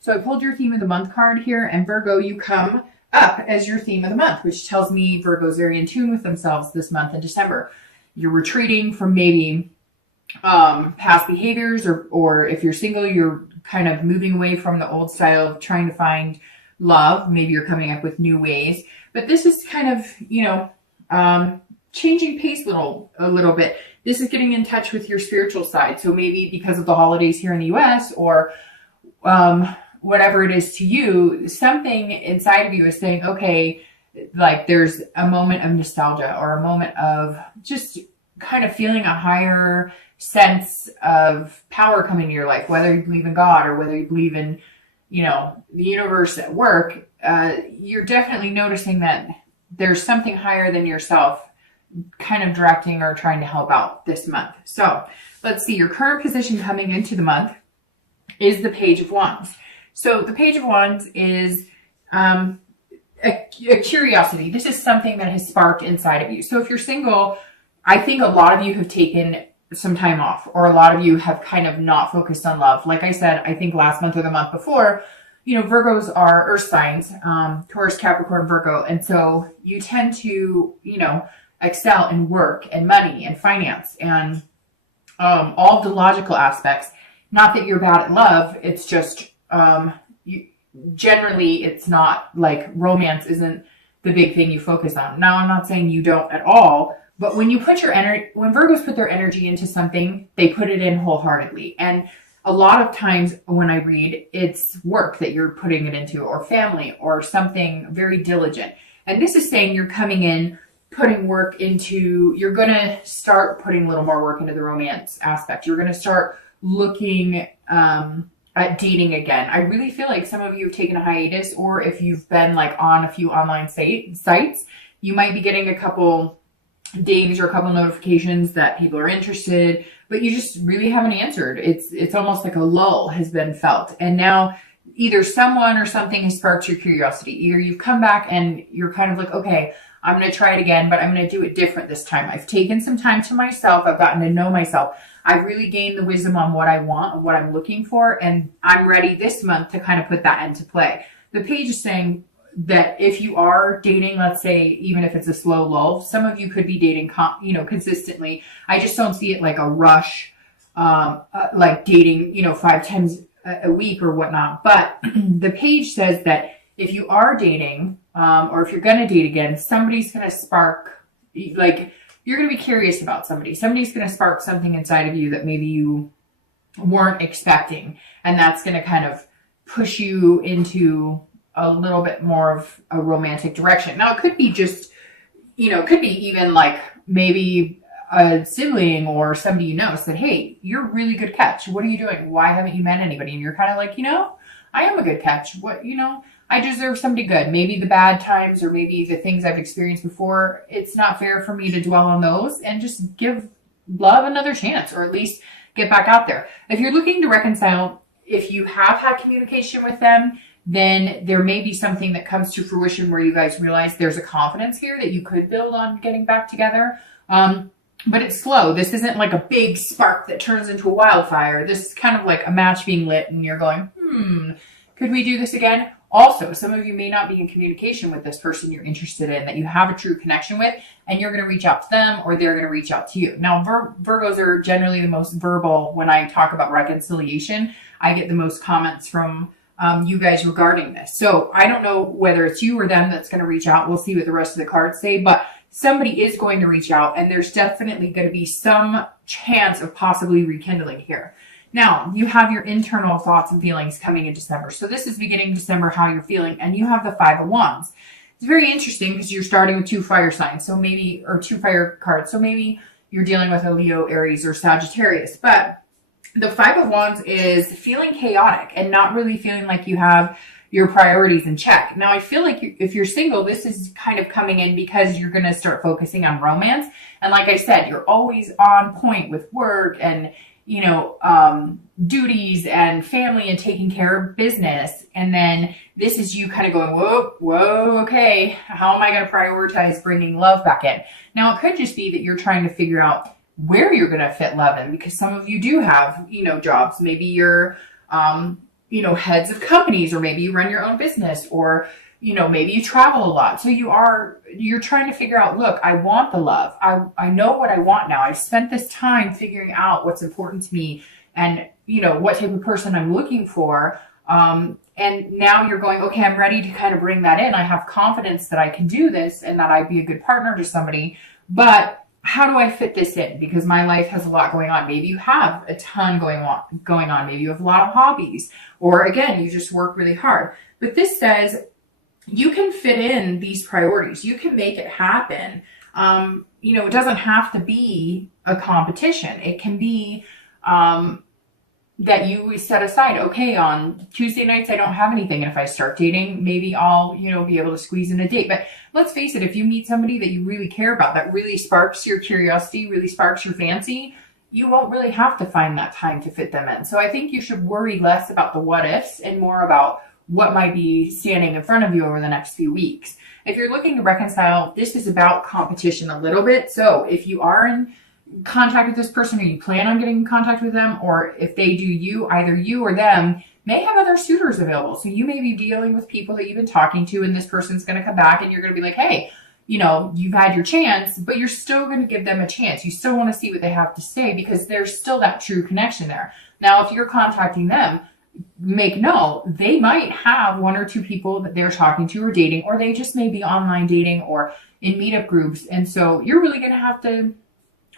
So I pulled your theme of the month card here, and Virgo, you come up as your theme of the month, which tells me Virgo's very in tune with themselves this month in December. You're retreating from maybe past behaviors, or if you're single, you're kind of moving away from the old style of trying to find love. Maybe you're coming up with new ways, but this is kind of, changing pace a little bit. This is getting in touch with your spiritual side. So maybe because of the holidays here in the US, or whatever it is to you, something inside of you is saying, okay, like there's a moment of nostalgia, or a moment of just kind of feeling a higher sense of power coming to your life, whether you believe in God or whether you believe in, the universe at work. You're definitely noticing that there's something higher than yourself kind of directing or trying to help out this month. So let's see, your current position coming into the month is the Page of Wands. So the Page of Wands is a curiosity. This is something that has sparked inside of you. So if you're single, I think a lot of you have taken some time off, or a lot of you have kind of not focused on love. Like I said, I think last month or the month before, Virgos are earth signs, Taurus, Capricorn, Virgo. And so you tend to, excel in work and money and finance and all of the logical aspects. Not that you're bad at love. It's just generally it's not like romance isn't the big thing you focus on. Now, I'm not saying you don't at all, but when you put when Virgos put their energy into something, they put it in wholeheartedly. And a lot of times when I read, it's work that you're putting it into, or family, or something very diligent. And this is saying you're coming in, putting work into, you're going to start putting a little more work into the romance aspect. You're going to start looking at dating again. I really feel like some of you have taken a hiatus, or if you've been like on a few online sites, you might be getting a couple dings or a couple notifications that people are interested, but you just really haven't answered. It's almost like a lull has been felt. And now either someone or something has sparked your curiosity. Either you've come back and you're kind of like, okay, I'm going to try it again, but I'm going to do it different this time. I've taken some time to myself. I've gotten to know myself. I've really gained the wisdom on what I want and what I'm looking for. And I'm ready this month to kind of put that into play. The page is saying that if you are dating, let's say, even if it's a slow lull, some of you could be dating, consistently. I just don't see it like a rush, like dating, 5 times a week or whatnot. But the page says that if you are dating, or if you're going to date again, somebody's going to spark, like, you're going to be curious about somebody. Somebody's going to spark something inside of you that maybe you weren't expecting. And that's going to kind of push you into a little bit more of a romantic direction. Now, it could be just, it could be even like maybe a sibling or somebody said, hey, you're a really good catch. What are you doing? Why haven't you met anybody? And you're kind of like, I am a good catch. I deserve somebody good. Maybe the bad times, or maybe the things I've experienced before, it's not fair for me to dwell on those, and just give love another chance, or at least get back out there. If you're looking to reconcile, if you have had communication with them, then there may be something that comes to fruition where you guys realize there's a confidence here that you could build on getting back together. But it's slow. This isn't like a big spark that turns into a wildfire. This is kind of like a match being lit and you're going, could we do this again? Also, some of you may not be in communication with this person you're interested in, that you have a true connection with, and you're going to reach out to them, or they're going to reach out to you. Now, Virgos are generally the most verbal. When I talk about reconciliation, I get the most comments from you guys regarding this. So I don't know whether it's you or them that's going to reach out. We'll see what the rest of the cards say, but somebody is going to reach out, and there's definitely going to be some chance of possibly rekindling here. Now, you have your internal thoughts and feelings coming in December. So this is beginning December, how you're feeling, and you have the 5 of Wands. It's very interesting because you're starting with 2 fire signs, so maybe, or 2 fire cards. So maybe you're dealing with a Leo, Aries, or Sagittarius. But the 5 of Wands is feeling chaotic and not really feeling like you have your priorities in check. Now, I feel like if you're single, this is kind of coming in because you're going to start focusing on romance. And like I said, you're always on point with work and duties and family and taking care of business. And then this is you kind of going, whoa, okay, how am I going to prioritize bringing love back in? Now, it could just be that you're trying to figure out where you're going to fit love in, because some of you do have, jobs. Maybe you're, heads of companies, or maybe you run your own business, or, maybe you travel a lot. So you're trying to figure out, look, I want the love. I know what I want now. I've spent this time figuring out what's important to me and, what type of person I'm looking for. And now you're going, okay, I'm ready to kind of bring that in. I have confidence that I can do this and that I'd be a good partner to somebody, but how do I fit this in? Because my life has a lot going on. Maybe you have a ton going on. Maybe you have a lot of hobbies, or again, you just work really hard. But this says you can fit in these priorities. You can make it happen. It doesn't have to be a competition. It can be, that you set aside, okay, on Tuesday nights, I don't have anything. And if I start dating, maybe I'll, be able to squeeze in a date. But let's face it, if you meet somebody that you really care about, that really sparks your curiosity, really sparks your fancy, you won't really have to find that time to fit them in. So I think you should worry less about the what ifs and more about what might be standing in front of you over the next few weeks. If you're looking to reconcile, this is about competition a little bit. So if you are in contact with this person, or you plan on getting in contact with them, or if they do you, either you or them may have other suitors available. So you may be dealing with people that you've been talking to, and this person's going to come back and you're going to be like, hey, you've had your chance, but you're still going to give them a chance. You still want to see what they have to say because there's still that true connection there. Now, if you're contacting them, make note, they might have one or two people that they're talking to or dating, or they just may be online dating or in meetup groups. And so you're really going to have to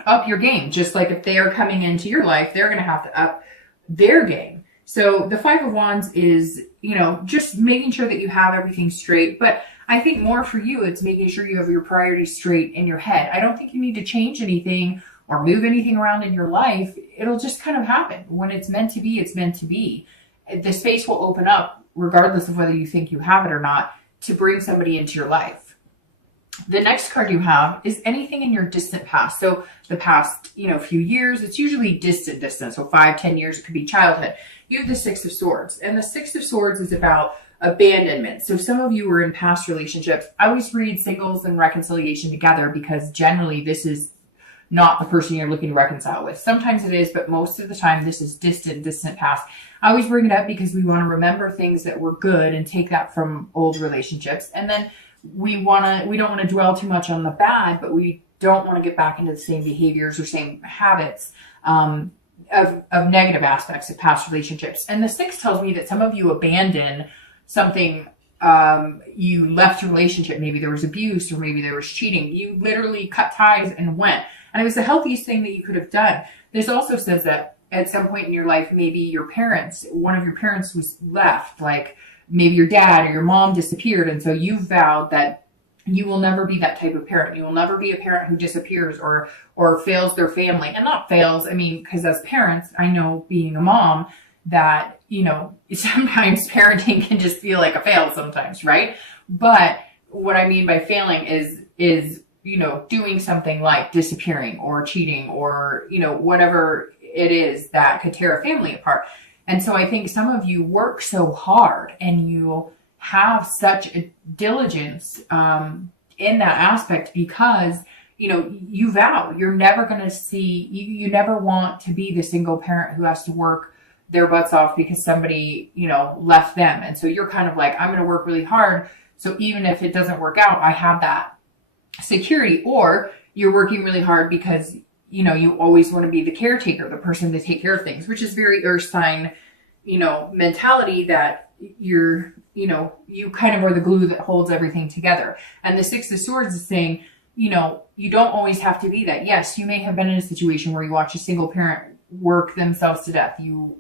up your game. Just like if they are coming into your life, they're going to have to up their game. So the Five of Wands is, just making sure that you have everything straight. But I think more for you, it's making sure you have your priorities straight in your head. I don't think you need to change anything or move anything around in your life. It'll just kind of happen. When it's meant to be, it's meant to be. The space will open up, regardless of whether you think you have it or not, to bring somebody into your life. The next card you have is anything in your distant past. So the past, few years, it's usually distant. So 5-10 years, it could be childhood. You have the Six of Swords, and the Six of Swords is about abandonment. So some of you were in past relationships. I always read singles and reconciliation together because generally this is not the person you're looking to reconcile with. Sometimes it is, but most of the time this is distant past. I always bring it up because we want to remember things that were good and take that from old relationships. And then we don't want to dwell too much on the bad, but we don't want to get back into the same behaviors or same habits of negative aspects of past relationships. And the Six tells me that some of you abandon something. You left a relationship. Maybe there was abuse, or maybe there was cheating. You literally cut ties and went. And it was the healthiest thing that you could have done. This also says that at some point in your life, maybe one of your parents was left, like maybe your dad or your mom disappeared. And so you vowed that you will never be that type of parent. You will never be a parent who disappears or fails their family. And not fails, because as parents, I know being a mom that, sometimes parenting can just feel like a fail sometimes, right? But what I mean by failing is doing something like disappearing or cheating or, whatever it is that could tear a family apart. And so I think some of you work so hard and you have such a diligence in that aspect because, you vow you're never going to see, you never want to be the single parent who has to work their butts off because somebody, left them. And so you're kind of like, I'm going to work really hard. So even if it doesn't work out, I have that security. Or you're working really hard because you always want to be the caretaker, the person to take care of things, which is very earth sign, mentality that you kind of are the glue that holds everything together. And the Six of Swords is saying, you don't always have to be that. Yes, you may have been in a situation where you watch a single parent work themselves to death. You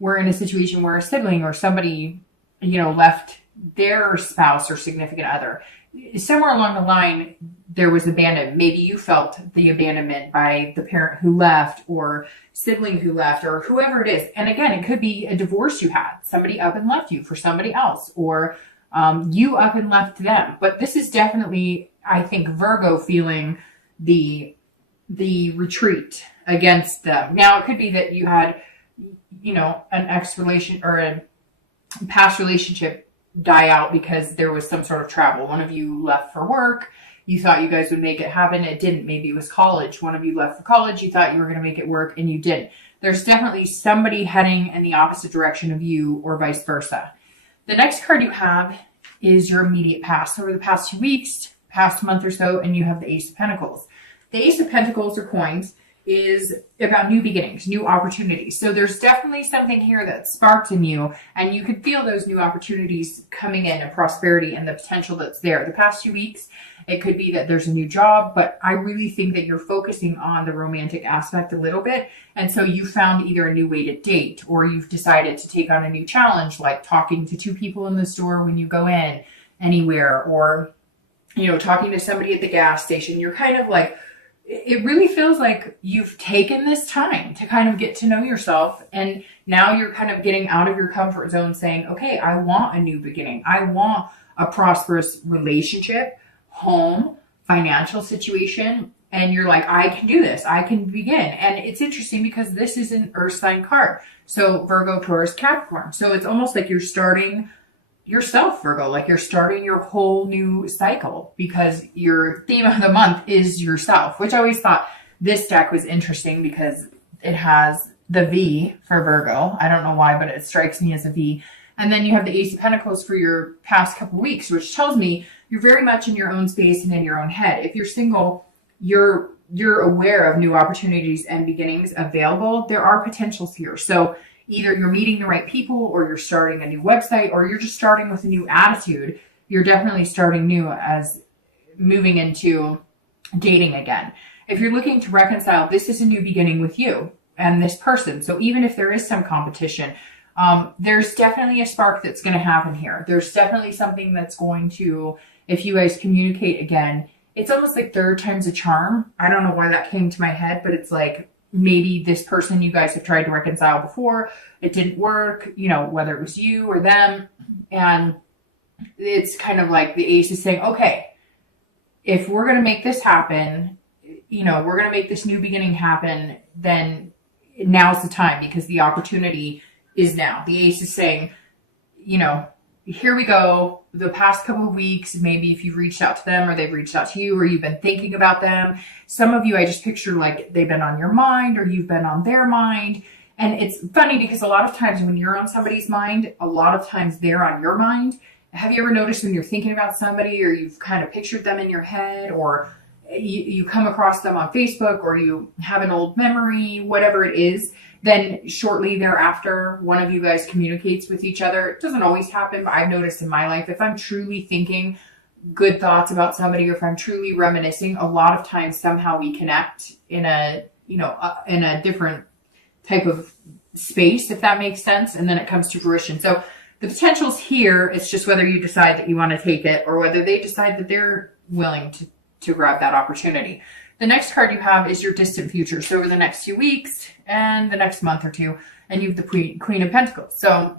were in a situation where a sibling or somebody, left their spouse or significant other. Somewhere along the line, there was abandonment. Maybe you felt the abandonment by the parent who left or sibling who left or whoever it is. And again, it could be a divorce you had. Somebody up and left you for somebody else, or you up and left them. But this is definitely, I think, Virgo feeling the retreat against them. Now, it could be that you had, an ex-relation or a past relationship die out because there was some sort of travel. One of you left for work. You thought you guys would make it happen. It didn't. Maybe it was college. One of you left for college. You thought you were going to make it work and you didn't. there's definitely somebody heading in the opposite direction of you or vice versa. The next card you have is your immediate past. Over the past 2 weeks, past month or so, and you have the Ace of Pentacles. The Ace of Pentacles or coins is about new beginnings, new opportunities. So there's definitely something here that sparked in you, and you could feel those new opportunities coming in and prosperity and the potential that's there. The past 2 weeks, it could be that there's a new job, but I really think that you're focusing on the romantic aspect a little bit. And so you found either a new way to date, or you've decided to take on a new challenge, like talking to 2 people in the store when you go in anywhere, or, you know, talking to somebody at the gas station. You're kind of like, it really feels like you've taken this time to kind of get to know yourself. And now you're kind of getting out of your comfort zone saying, okay, I want a new beginning. I want a prosperous relationship, home, financial situation. And you're like, I can do this. I can begin. And it's interesting because this is an earth sign card. So Virgo, Taurus, Capricorn. So it's almost like you're starting yourself, Virgo, like you're starting your whole new cycle, because your theme of the month is yourself, which I always thought this deck was interesting because it has the V for Virgo. I don't know why, but it strikes me as a V. And then you have the Ace of Pentacles for your past couple weeks, which tells me you're very much in your own space and in your own head. If you're single, you're aware of new opportunities and beginnings available. There are potentials here. So either you're meeting the right people, or you're starting a new website, or you're just starting with a new attitude. You're definitely starting new as moving into dating again. If you're looking to reconcile, this is a new beginning with you and this person. So even if there is some competition, there's definitely a spark that's going to happen here. There's definitely something that's going to, if you guys communicate again, it's almost like third time's a charm. I don't know why that came to my head, but it's like, maybe this person you guys have tried to reconcile before, it didn't work, you know, whether it was you or them. And it's kind of like the Ace is saying, okay, if we're going to make this happen, you know, we're going to make this new beginning happen, then now's the time, because the opportunity is now. The Ace is saying, you know, here we go. The past couple of weeks, maybe if you've reached out to them or they've reached out to you, or you've been thinking about them. Some of you, I just picture like they've been on your mind, or you've been on their mind. And it's funny because a lot of times when you're on somebody's mind, a lot of times they're on your mind. Have you ever noticed when you're thinking about somebody, or you've kind of pictured them in your head, or you come across them on Facebook, or you have an old memory, whatever it is, then shortly thereafter, one of you guys communicates with each other. It doesn't always happen, but I've noticed in my life, if I'm truly thinking good thoughts about somebody, or if I'm truly reminiscing, a lot of times somehow we connect in a, you know, in a different type of space, if that makes sense. And then it comes to fruition. So the potential's here. It's just whether you decide that you want to take it, or whether they decide that they're willing to grab that opportunity. The next card you have is your distant future. So over the next few weeks and the next month or two, and you have the Queen of Pentacles. So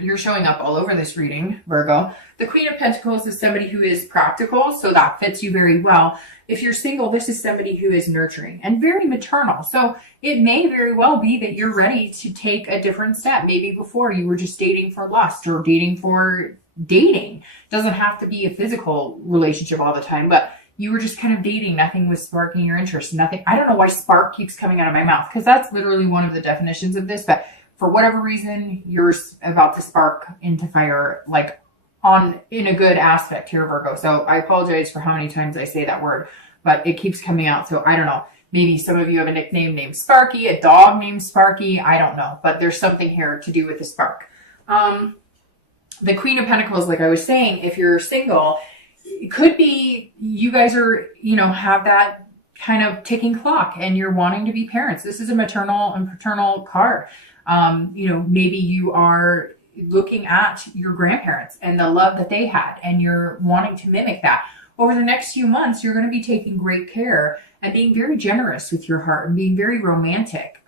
you're showing up all over this reading, Virgo. The Queen of Pentacles is somebody who is practical, so that fits you very well. If you're single, this is somebody who is nurturing and very maternal. So it may very well be that you're ready to take a different step. Maybe before you were just dating for lust, or dating for dating. It doesn't have to be a physical relationship all the time, but you were just kind of dating. Nothing was sparking your interest. Nothing. I don't know why spark keeps coming out of my mouth, because that's literally one of the definitions of this. But for whatever reason, you're about to spark into fire, like in a good aspect here, Virgo. So I apologize for how many times I say that word, but it keeps coming out. So I don't know. Maybe some of you have a nickname named Sparky, a dog named Sparky. I don't know, but there's something here to do with the spark. The Queen of Pentacles, like I was saying, if you're single, it could be you guys are, you know, have that kind of ticking clock and you're wanting to be parents. This is a maternal and paternal card. You know, maybe you are looking at your grandparents and the love that they had, and you're wanting to mimic that. Over the next few months, you're going to be taking great care and being very generous with your heart and being very romantic.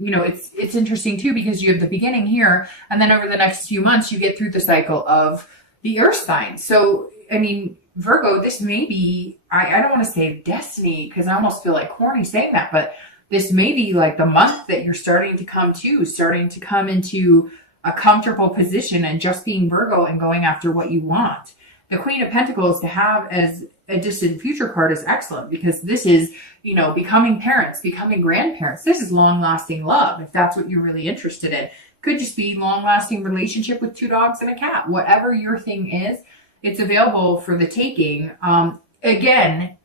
You know, it's interesting too, because you have the beginning here, and then over the next few months, you get through the cycle of the earth signs. So, I mean, Virgo, this may be, I don't want to say destiny, because I almost feel like corny saying that, but this may be like the month that you're starting to come into a comfortable position and just being Virgo and going after what you want. The Queen of Pentacles to have as a distant future card is excellent because this is, you know, becoming parents, becoming grandparents. This is long-lasting love, if that's what you're really interested in. Could just be long-lasting relationship with 2 dogs and a cat. Whatever your thing is, it's available for the taking. Again,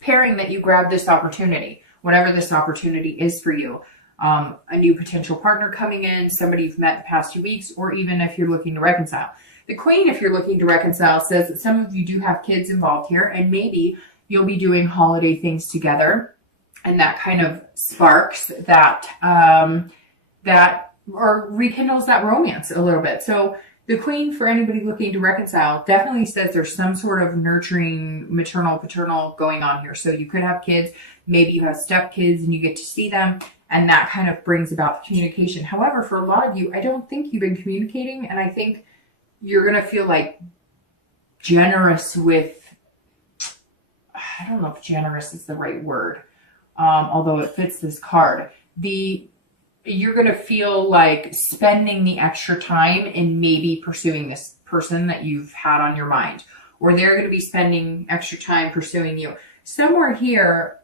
pairing that you grab this opportunity, whatever this opportunity is for you. A new potential partner coming in, somebody you've met the past 2 weeks, or even if you're looking to reconcile. The Queen, if you're looking to reconcile, says that some of you do have kids involved here, and maybe you'll be doing holiday things together, and that kind of sparks that, or rekindles that romance a little bit. So the Queen, for anybody looking to reconcile, definitely says there's some sort of nurturing, maternal, paternal going on here. So you could have kids, maybe you have stepkids and you get to see them, and that kind of brings about communication. However, for a lot of you, I don't think you've been communicating, and I think you're going to feel like generous with, I don't know if generous is the right word, although it fits this card. You're going to feel like spending the extra time in maybe pursuing this person that you've had on your mind, or they're going to be spending extra time pursuing you. Somewhere here,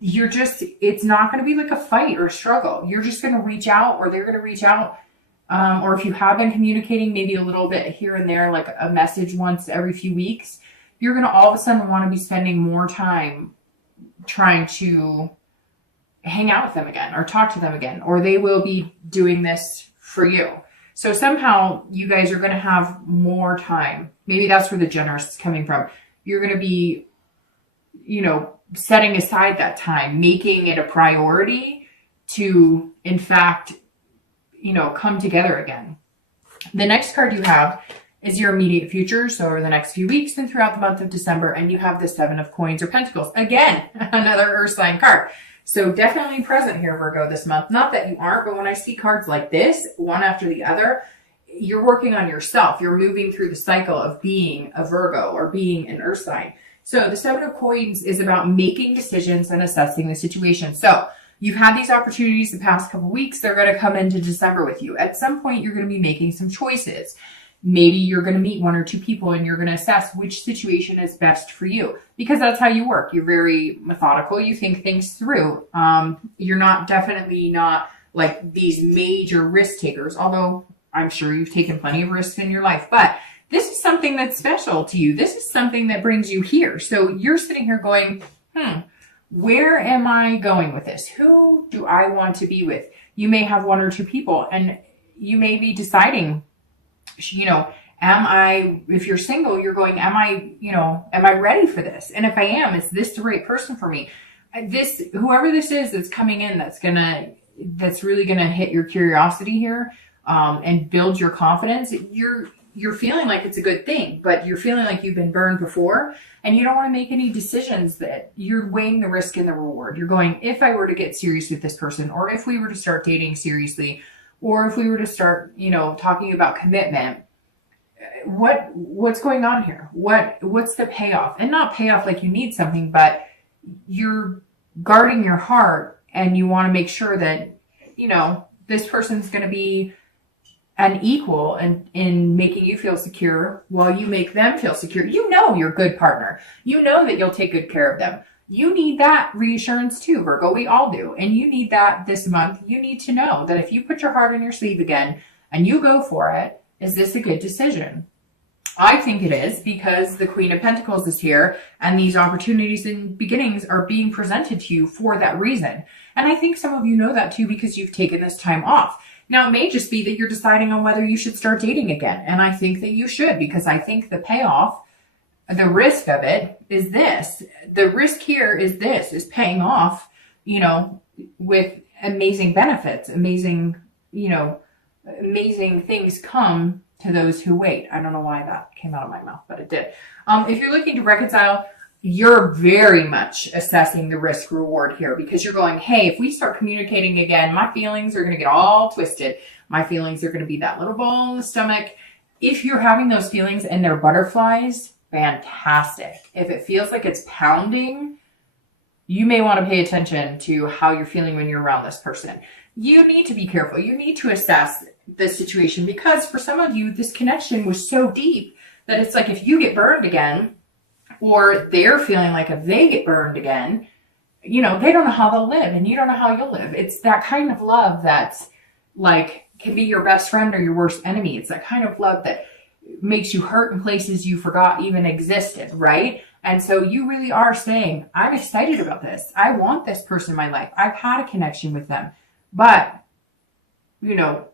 it's not going to be like a fight or a struggle. You're just going to reach out, or they're going to reach out. Or if you have been communicating maybe a little bit here and there, like a message once every few weeks, you're going to all of a sudden want to be spending more time trying to hang out with them again or talk to them again, or they will be doing this for you. So somehow you guys are going to have more time. Maybe that's where the generous is coming from. You're going to be, you know, setting aside that time, making it a priority to, in fact, you know, come together again. The next card you have is your immediate future. So over the next few weeks and throughout the month of December, and you have the 7 of Coins or Pentacles. Again, another earth sign card. So definitely present here, Virgo, this month. Not that you aren't, but when I see cards like this, one after the other, you're working on yourself. You're moving through the cycle of being a Virgo or being an earth sign. So the 7 of Coins is about making decisions and assessing the situation. So you've had these opportunities the past couple weeks. They're going to come into December with you. At some point, you're going to be making some choices. Maybe you're going to meet 1 or 2 people and you're going to assess which situation is best for you, because that's how you work. You're very methodical. You think things through. You're definitely not like these major risk takers, although I'm sure you've taken plenty of risks in your life, but this is something that's special to you. This is something that brings you here. So you're sitting here going, where am I going with this? Who do I want to be with? You may have 1 or 2 people, and you may be deciding, you know, if you're single, you're going, am I ready for this? And if I am, is this the right person for me? Whoever this is that's coming in, that's really going to hit your curiosity here, and build your confidence. You're feeling like it's a good thing, but you're feeling like you've been burned before, and you don't want to make any decisions that you're weighing the risk and the reward. You're going, if I were to get serious with this person, or if we were to start dating seriously, or if we were to start, you know, talking about commitment, what's going on here? What's the payoff? And not payoff like you need something, but you're guarding your heart, and you want to make sure that, you know, this person's going to be an equal in making you feel secure while you make them feel secure. You know you're a good partner. You know that you'll take good care of them. You need that reassurance too, Virgo. We all do. And you need that this month. You need to know that if you put your heart on your sleeve again and you go for it, is this a good decision? I think it is, because the Queen of Pentacles is here, and these opportunities and beginnings are being presented to you for that reason. And I think some of you know that too, because you've taken this time off. Now, it may just be that you're deciding on whether you should start dating again. And I think that you should, because I think the payoff, the risk of it is this. The risk here is paying off, you know, with amazing benefits, amazing things come to those who wait. I don't know why that came out of my mouth, but it did. If you're looking to reconcile, you're very much assessing the risk reward here, because you're going, hey, if we start communicating again, my feelings are going to get all twisted. My feelings are going to be that little ball in the stomach. If you're having those feelings and they're butterflies, fantastic. If it feels like it's pounding, you may want to pay attention to how you're feeling when you're around this person. You need to be careful. You need to assess the situation, because for some of you, this connection was so deep that it's like if you get burned again, or they're feeling like if they get burned again, you know, they don't know how they'll live and you don't know how you'll live. It's that kind of love that's like can be your best friend or your worst enemy. It's that kind of love that makes you hurt in places you forgot even existed, right? And so you really are saying, I'm excited about this. I want this person in my life. I've had a connection with them. But, you know,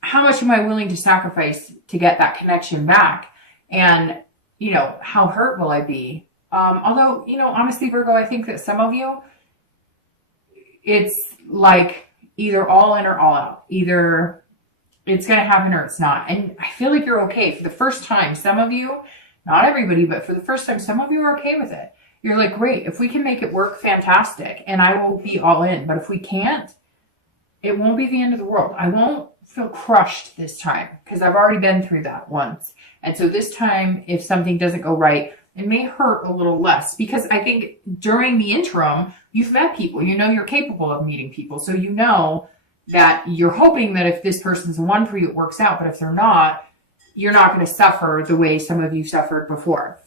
how much am I willing to sacrifice to get that connection back? And, you know, how hurt will I be? Although, you know, honestly, Virgo, I think that some of you, it's like either all in or all out. Either it's going to happen or it's not. And I feel like you're okay. For the first time, some of you, not everybody, but for the first time, some of you are okay with it. You're like, great, if we can make it work, fantastic. And I will be all in. But if we can't, it won't be the end of the world. I won't feel crushed this time because I've already been through that once. And so this time, if something doesn't go right, it may hurt a little less because I think during the interim, you've met people. You know you're capable of meeting people. So you know that you're hoping that if this person's the one for you, it works out. But if they're not, you're not going to suffer the way some of you suffered before.